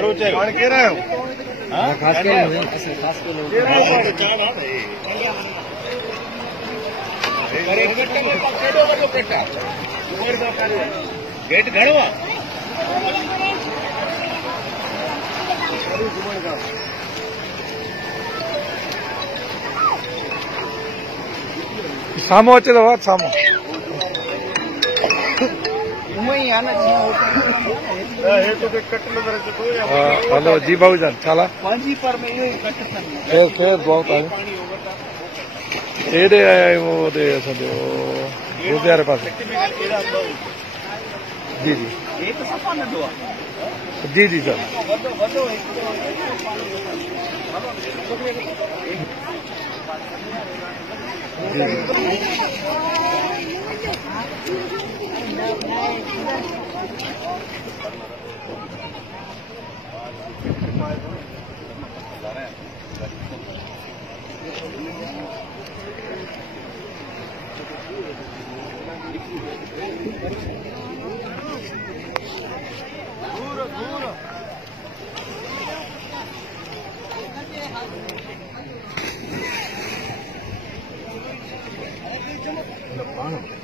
पानी कह रहे हो खास के गेट घड़वा सामो अचे तो बात सामो हेलो जी भाऊजान చాలా बहुत आए एडे आया वो दे सजो गुरुद्वारे पास जी जी जी जी सर दूर